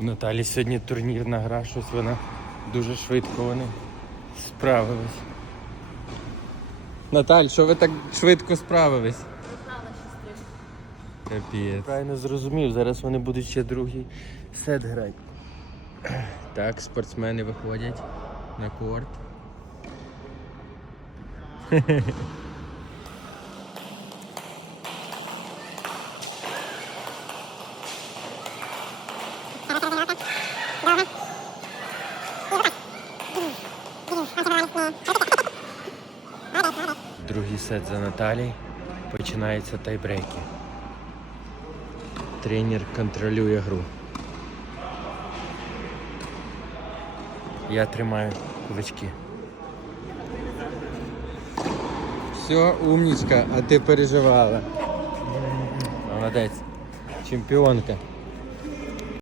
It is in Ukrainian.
У Наталі сьогодні турнірна гра, щось вона дуже швидко вони справились. Наталь, що ви так швидко справились? Капець. Правильно зрозумів, зараз вони будуть ще другий сет грати. Так, спортсмени виходять на корт. Другий сет за Наталією. Починаються тайбрейки. Тренер контролює гру. Я тримаю кулачки. Все, умничка, а ти переживала. Молодець. Чемпіонка.